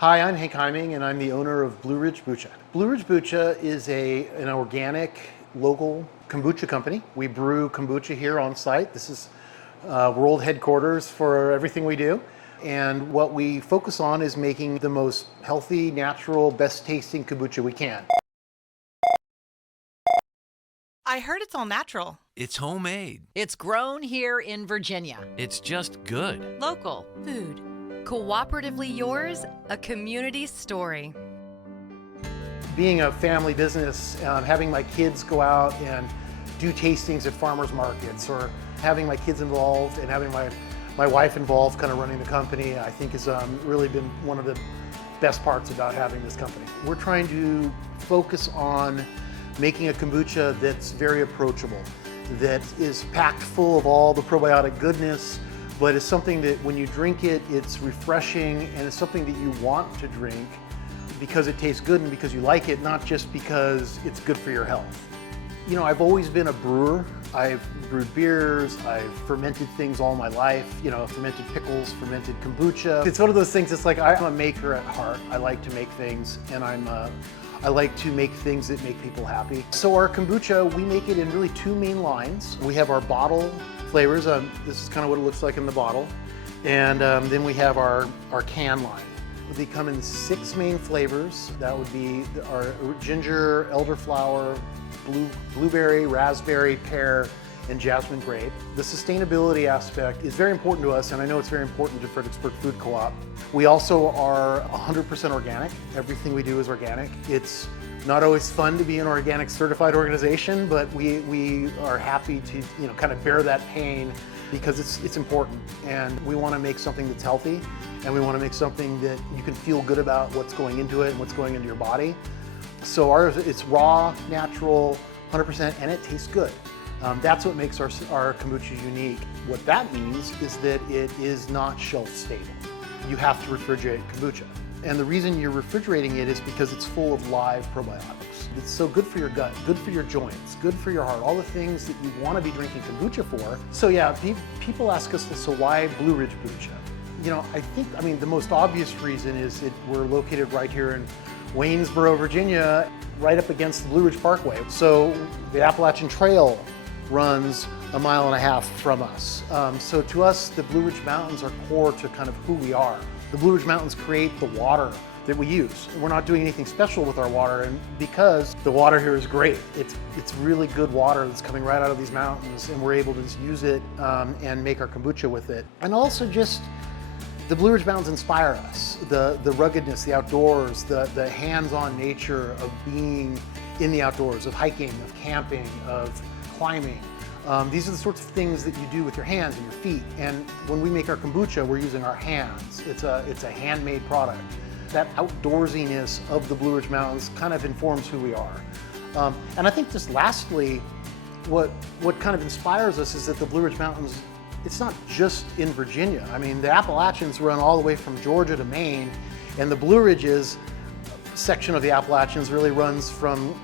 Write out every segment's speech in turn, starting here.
Hi, I'm Hank Heiming, and I'm the owner of Blue Ridge Bucha. Blue Ridge Bucha is an organic, local kombucha company. We brew kombucha here on site. This is world headquarters for everything we do. And what we focus on is making the most healthy, natural, best tasting kombucha we can. I heard it's all natural. It's homemade. It's grown here in Virginia. It's just good. Local food. Cooperatively yours, a community story. Being a family business, having my kids go out and do tastings at farmers markets, or having my kids involved and having my wife involved kind of running the company, I think has really been one of the best parts about having this company. We're trying to focus on making a kombucha that's very approachable, that is packed full of all the probiotic goodness, but it's something that when you drink it, it's refreshing, and it's something that you want to drink because it tastes good and because you like it, not just because it's good for your health. You know, I've always been a brewer. I've brewed beers, I've fermented things all my life, you know, fermented pickles, fermented kombucha. It's one of those things, it's like I'm a maker at heart. I like to make things, and I like to make things that make people happy. So our kombucha, we make it in really two main lines. We have our bottle flavors. This is kind of what it looks like in the bottle. And then we have our can line. They come in 6 main flavors. That would be our ginger, elderflower, blueberry, raspberry, pear, and jasmine grape. The sustainability aspect is very important to us, and I know it's very important to Fredericksburg Food Co-op. We also are 100% organic. Everything we do is organic. It's not always fun to be an organic certified organization, but we are happy to, you know, kind of bear that pain because it's important, and we want to make something that's healthy, and we want to make something that you can feel good about what's going into it and what's going into your body. So ours, it's raw, natural, 100%, and it tastes good. That's what makes our kombucha unique. What that means is that it is not shelf stable. You have to refrigerate kombucha. And the reason you're refrigerating it is because it's full of live probiotics. It's so good for your gut, good for your joints, good for your heart, all the things that you want to be drinking kombucha for. So yeah, people ask us, so why Blue Ridge Bucha? You know, I mean, the most obvious reason is that we're located right here in Waynesboro, Virginia, right up against the Blue Ridge Parkway. So the Appalachian Trail runs 1.5 miles from us. So to us, the Blue Ridge Mountains are core to kind of who we are. The Blue Ridge Mountains create the water that we use. We're not doing anything special with our water, and because the water here is great. It's really good water that's coming right out of these mountains, and we're able to just use it and make our kombucha with it. And also just the Blue Ridge Mountains inspire us. The ruggedness, the outdoors, the hands-on nature of being in the outdoors, of hiking, of camping, of climbing. These are the sorts of things that you do with your hands and your feet. And when we make our kombucha, we're using our hands. It's a handmade product. That outdoorsiness of the Blue Ridge Mountains kind of informs who we are. And I think just lastly, what kind of inspires us is that the Blue Ridge Mountains, it's not just in Virginia. I mean, the Appalachians run all the way from Georgia to Maine, and the Blue Ridges section of the Appalachians really runs from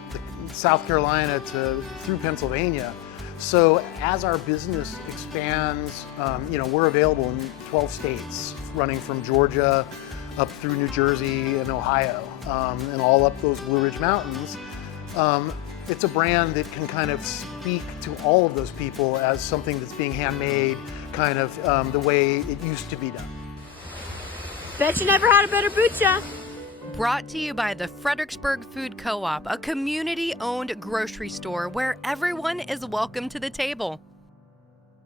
South Carolina through Pennsylvania. So as our business expands, you know, we're available in 12 states, running from Georgia up through New Jersey and Ohio, and all up those Blue Ridge Mountains. It's a brand that can kind of speak to all of those people as something that's being handmade, kind of the way it used to be done. Bet you never had a better bucha. Brought to you by the Fredericksburg Food Co-op, a community-owned grocery store where everyone is welcome to the table.